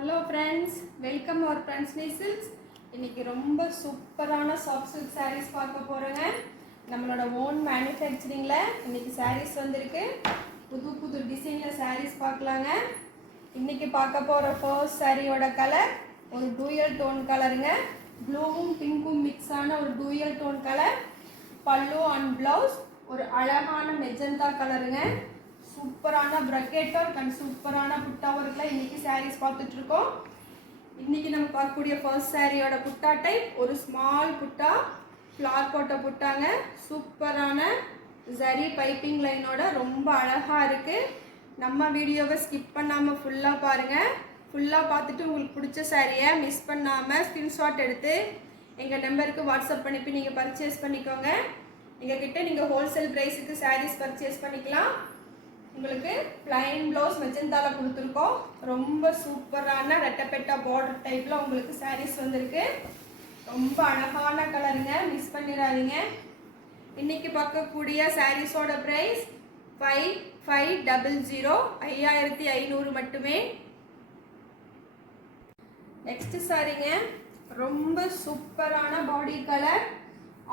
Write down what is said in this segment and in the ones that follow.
Hello friends, welcome our Friends Silks. இன்றைக்கி ரொம்ப சூப்பரான சாஃப்ட் சில்க் சாரீஸ் பார்க்க போகிறோங்க. நம்மளோட ஓன் மேனுஃபேக்சரிங்கில் இன்றைக்கி சாரீஸ் வந்திருக்கு. புது புது டிசைனில் சாரீஸ் பார்க்கலாங்க. இன்றைக்கி பார்க்க போகிற ஃபர்ஸ்ட் சாரியோட கலர் ஒரு டூயல் டோன் கலருங்க. ப்ளூவும் பிங்க்கும் மிக்ஸான ஒரு dual tone colour. Pallu and blouse ஒரு அழகான மெஜந்தா கலருங்க. சூப்பரான பிரக்கெட் ஒர்க் அண்ட் சூப்பரான புட்டா ஒர்க்கில் இன்றைக்கி சாரீஸ் பார்த்துட்ருக்கோம். இன்றைக்கி நம்ம பார்க்கக்கூடிய ஃபர்ஸ்ட் சாரியோட புட்டா டைப் ஒரு ஸ்மால் புட்டா, ஃப்ளார் போட்ட புட்டாங்க. சூப்பரான ஜரி பைப்பிங் லைனோட ரொம்ப அழகாக இருக்குது. நம்ம வீடியோவை ஸ்கிப் பண்ணாமல் ஃபுல்லாக பாருங்கள். ஃபுல்லாக பார்த்துட்டு உங்களுக்கு பிடிச்ச சாரியை மிஸ் பண்ணாமல் ஸ்க்ரீன்ஷாட் எடுத்து எங்கள் நம்பருக்கு வாட்ஸ்அப் பண்ணிப்பி நீங்கள் பர்ச்சேஸ் பண்ணிக்கோங்க. எங்ககிட்ட நீங்கள் ஹோல்சேல் ப்ரைஸுக்கு சாரீஸ் பர்ச்சேஸ் பண்ணிக்கலாம். உங்களுக்கு பிளைன் ப்ளவுஸ் மெஜந்தாவில் கொடுத்துருக்கோம். ரொம்ப சூப்பரான ரெட்டப்பெட்டா பார்டர் டைப்பில் உங்களுக்கு சாரீஸ் வந்திருக்கு. ரொம்ப அழகான கலருங்க, மிஸ் பண்ணிடாதீங்க. இன்றைக்கி பார்க்கக்கூடிய சாரீஸோட ப்ரைஸ் 5500 5500 மட்டுமே. நெக்ஸ்ட் சாரிங்க, ரொம்ப சூப்பரான பாடி கலர்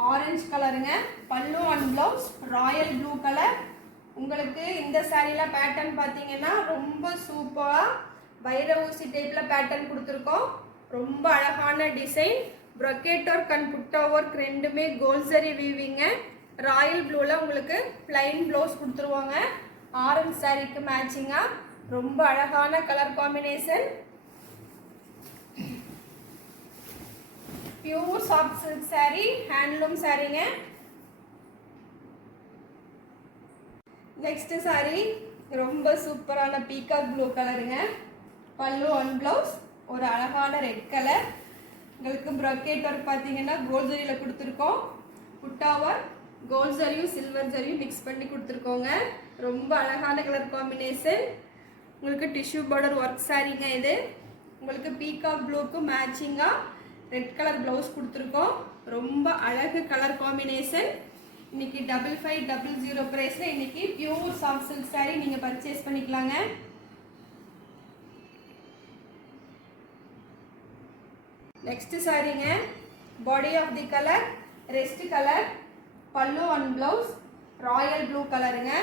ஆரஞ்சு கலருங்க. Pallu and blouse royal blue colour. உங்களுக்கு இந்த சாரியில் பேட்டர்ன் பார்த்தீங்கன்னா ரொம்ப சூப்பராக வைர ஊசி டைப்பில் பேட்டர்ன் கொடுத்துருக்கோம். ரொம்ப அழகான design. Brocade work and butta work ரெண்டுமே கோல்சரி வீவிங்க. ராயல் ப்ளூவில் உங்களுக்கு பிளைன் ப்ளவுஸ் கொடுத்துருவாங்க. ஆரஞ்சு சாரிக்கு மேட்சிங்காக ரொம்ப அழகான colour combination. Pure soft silk sorry, handloom சாரிங்க. நெக்ஸ்ட் சாரி ரொம்ப சூப்பரான பீகாக் ப்ளூ கலருங்க. பல்லு அண்ட் ப்ளவுஸ் ஒரு அழகான ரெட் கலர். உங்களுக்கு ப்ரொக்கேட் ஒர்க் பார்த்தீங்கன்னா கோல்ட் ஜரியில் கொடுத்துருக்கோம். புட்டா ஒர்க் கோல்ட் ஜரியும் சில்வர் ஜரியும் மிக்ஸ் பண்ணி கொடுத்துருக்கோங்க. ரொம்ப அழகான கலர் காம்பினேஷன். உங்களுக்கு டிஷ்யூ பார்டர் ஒர்க் சாரிங்க இது. உங்களுக்கு பீகாக் ப்ளூக்கு மேட்சிங்காக ரெட் கலர் ப்ளவுஸ் கொடுத்துருக்கோம். ரொம்ப அழகு கலர் காம்பினேஷன். இன்னைக்கு 5500 பிரைஸில் இன்னைக்கு பியூர் சாஃப்ட் சில்க் சாரி நீங்கள் பர்ச்சேஸ் பண்ணிக்கலாங்க. நெக்ஸ்ட் சாரிங்க, body of the colour rust colour. Pallu and blouse royal blue கலருங்க.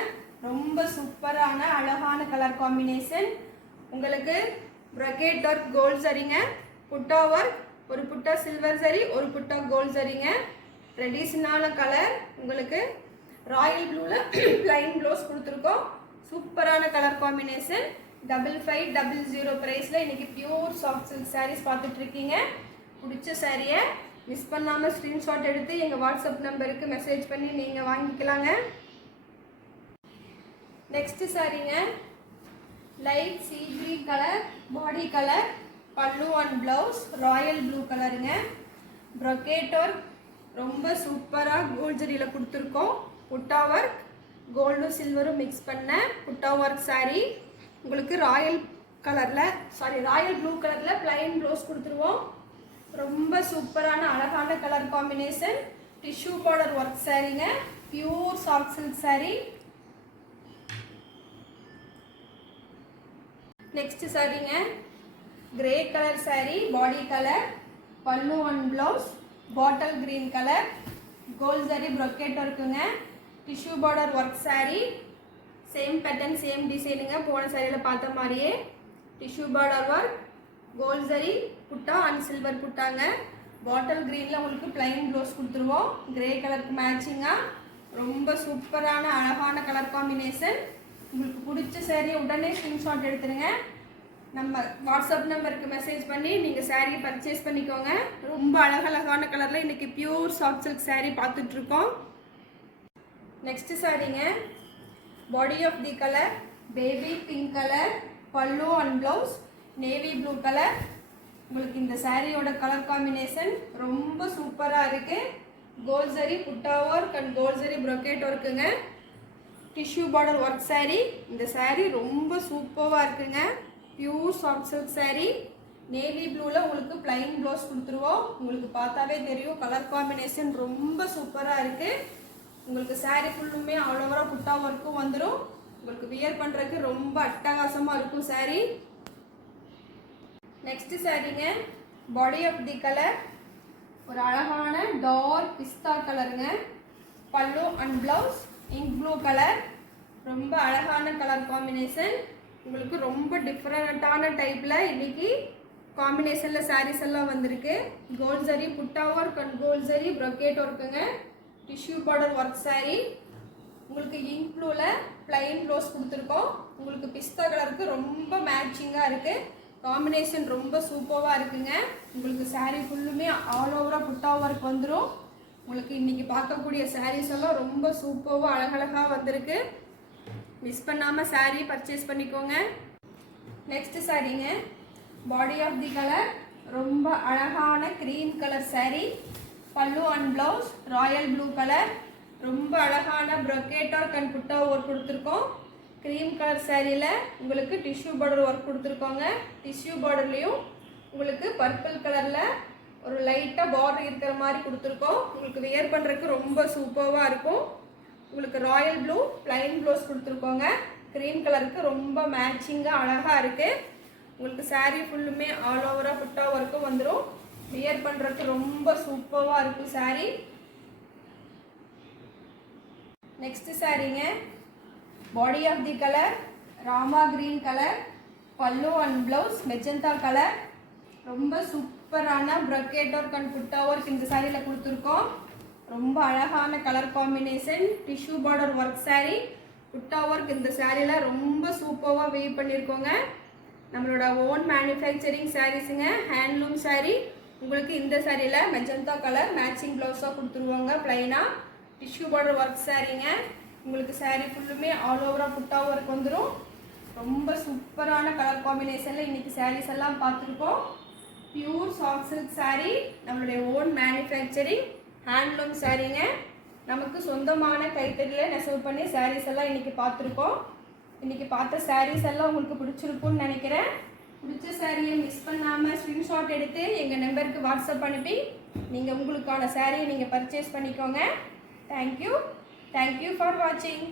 ரொம்ப சூப்பரான அழகான கலர் காம்பினேஷன். உங்களுக்கு ப்ரொக்கேட் ஒர்க் கோல்ட் சரிங்க. புட்டா ஒர்க் ஒரு புட்டா சில்வர் சரி, ஒரு புட்டா கோல்ட் சரிங்க. ட்ரெடிஷ்னலான கலர். உங்களுக்கு ராயல் ப்ளூவில் பிளைன் ப்ளவுஸ் கொடுத்துருக்கோம். சூப்பரான கலர் காம்பினேஷன். 5500 ப்ரைஸில் இன்றைக்கி பியூர் சாஃப்ட் சில்க் சாரீஸ் பார்த்துட்ருக்கீங்க. பிடிச்ச சாரியை மிஸ் பண்ணாமல் ஸ்க்ரீன்ஷாட் எடுத்து எங்கள் வாட்ஸ்அப் நம்பருக்கு மெசேஜ் பண்ணி நீங்கள் வாங்கிக்கலாங்க. நெக்ஸ்ட் சாரிங்க, light sea green colour body colour. Pallu and blouse royal blue கலருங்க. ப்ரொக்கேட் ஒர்க் ரொம்ப சூப்பராக கோல்ட் ஜரியில் கொடுத்துருக்கோம். புட்டா ஒர்க் கோல்டும் சில்வரும் மிக்ஸ் பண்ண புட்டா ஒர்க் சாரீ. உங்களுக்கு ராயல் ப்ளூ கலரில் பிளைன் ப்ளவுஸ் கொடுத்துருவோம். ரொம்ப சூப்பரான அழகான colour combination. Tissue border work சாரீங்க. Pure soft silk sari. Next சாரீங்க, grey colour sari body colour. Pallu and blouse bottle green colour. Gold zari brocade ஒர்க்குங்க. Tissue border work sari. Same pattern same டிசைனுங்க. போன சாரியில் பார்த்த மாதிரியே tissue border work gold zari butta and silver புட்டாங்க. பாட்டில் க்ரீனில் உங்களுக்கு பிளைன் ப்ளவுஸ் கொடுத்துருவோம். கிரே கலருக்கு மேட்சிங்காக ரொம்ப சூப்பரான அழகான கலர் காம்பினேஷன். உங்களுக்கு பிடிச்ச சாரியை உடனே ஸ்க்ரீன்ஷாட் எடுத்துருங்க. நம்ம வாட்ஸ்அப் நம்பருக்கு மெசேஜ் பண்ணி நீங்கள் சாரீ பர்ச்சேஸ் பண்ணிக்கோங்க. ரொம்ப அழகழகான கலரில் இன்றைக்கி பியூர் சாஃப்ட் சில்க் சாரீ பார்த்துட்ருக்கோம். நெக்ஸ்ட் சாரீங்க, body of the colour baby pink colour. Pallu and blouse navy blue colour. உங்களுக்கு இந்த சாரியோட கலர் காம்பினேஷன் ரொம்ப சூப்பராக இருக்குது. Gold zari butta work and gold zari brocade ஒர்க்குங்க. Tissue border work sari. இந்த சாரீ ரொம்ப சூப்பராக இருக்குங்க. Pure soft silk sari. Navy ப்ளூவில் உங்களுக்கு பிளைன் ப்ளவுஸ் கொடுத்துருவோம். உங்களுக்கு பார்த்தாவே தெரியும் கலர் காம்பினேஷன் ரொம்ப சூப்பராக இருக்குது. உங்களுக்கு சாரீ ஃபுல்லுமே ஆல் ஓவராக புட்டா ஒர்க்கும் வந்துடும். உங்களுக்கு வியர் பண்ணுறதுக்கு ரொம்ப அட்டகாசமாக இருக்கும் சாரீ. நெக்ஸ்ட் சாரீங்க, பாடி ஆஃப் தி கலர் ஒரு அழகான டார்க் பிஸ்தா கலருங்க. Pallu and blouse ink blue colour. ரொம்ப அழகான கலர் காம்பினேஷன். உங்களுக்கு ரொம்ப டிஃப்ரெண்ட்டான டைப்பில் இன்னைக்கு காம்பினேஷனில் சாரீஸ் எல்லாம் வந்திருக்கு. Gold zari butta work and gold zari brocade ஒர்க்குங்க. Tissue border work sari. உங்களுக்கு இங்க் ப்ளூவில் பிளைன் ப்ளவுஸ் கொடுத்துருக்கோம். உங்களுக்கு பிஸ்தா கலருக்கு ரொம்ப மேட்சிங்காக இருக்குது. காம்பினேஷன் ரொம்ப சூப்பராக இருக்குங்க. உங்களுக்கு சாரீ ஃபுல்லுமே ஆல் ஓவராக புட்டா ஒர்க் வந்துடும். உங்களுக்கு இன்றைக்கி பார்க்கக்கூடிய சாரீஸ் எல்லாம் ரொம்ப சூப்பராக அழகழகாக வந்திருக்கு. மிஸ் பண்ணாமல் சாரீ பர்ச்சேஸ் பண்ணிக்கோங்க. நெக்ஸ்ட் சாரீங்க, பாடி ஆஃப் தி கலர் ரொம்ப அழகான green colour sari. Pallu and blouse royal blue colour. ரொம்ப அழகான brocade work and butta work கொடுத்துருக்கோம். க்ரீம் கலர் சாரியில் உங்களுக்கு டிஷ்யூ பார்டர் ஒர்க் கொடுத்துருக்கோங்க. டிஷ்யூ பார்டர்லேயும் உங்களுக்கு பர்பிள் கலரில் ஒரு லைட்டாக பார்டர் இருக்கிற மாதிரி கொடுத்துருக்கோம். உங்களுக்கு வியர் பண்ணுறதுக்கு ரொம்ப சூப்பராக இருக்கும். உங்களுக்கு ராயல் ப்ளூ பிளைன் ப்ளவுஸ் கொடுத்துருக்கோங்க. க்ரீம் கலருக்கு ரொம்ப மேட்சிங்காக அழகாக இருக்குது. உங்களுக்கு சாரீ ஃபுல்லுமே ஆல் ஓவராக புட்டா ஒர்க்கும் வந்துடும். வியர் பண்ணுறதுக்கு ரொம்ப சூப்பராக இருக்கும் சாரீ. நெக்ஸ்ட் சாரீங்க, body of the colour rama green colour. Pallu and blouse magenta colour. ரொம்ப சூப்பரான brocade work and butta work இந்த சாரியில் கொடுத்துருக்கோம். ரொம்ப அழகான colour combination. Tissue border work sari. Butta work இந்த சாரியில் ரொம்ப சூப்பராக வெயிட் பண்ணியிருக்கோங்க. நம்மளோட ஓன் மேனுஃபேக்சரிங் சாரீஸுங்க. ஹேண்ட்லூம் சாரீ. உங்களுக்கு இந்த சாரியில் மெஜந்தா கலர் மேட்சிங் ப்ளவுஸாக கொடுத்துருவாங்க ப்ளைனாக. டிஷ்யூ பார்டர் ஒர்க் சாரீங்க. உங்களுக்கு சாரீ ஃபுல்லுமே ஆல் ஓவராக புட்டா ஒர்க் வந்துடும். ரொம்ப சூப்பரான கலர் காம்பினேஷனில் இன்றைக்கி சாரீஸ் எல்லாம் பார்த்துருக்கோம். Pure soft silk sari. நம்மளுடைய ஓன் மேனுஃபேக்சரிங் ஹேண்ட்லூம் சாரீங்க. நமக்கு சொந்தமான கைத்தறியில் நெசவு பண்ணி சாரீஸ் எல்லாம் இன்றைக்கி பார்த்துருக்கோம். இன்றைக்கி பார்த்த சாரீஸ் எல்லாம் உங்களுக்கு பிடிச்சிருக்குன்னு நினைக்கிறேன். பிடிச்ச சாரியை மிஸ் பண்ணாமல் ஸ்க்ரீன்ஷாட் எடுத்து எங்கள் நம்பருக்கு வாட்ஸ்அப் அனுப்பி நீங்கள் உங்களுக்கான சாரியை நீங்கள் பர்ச்சேஸ் பண்ணிக்கோங்க. தேங்க்யூ ஃபார் வாட்சிங்.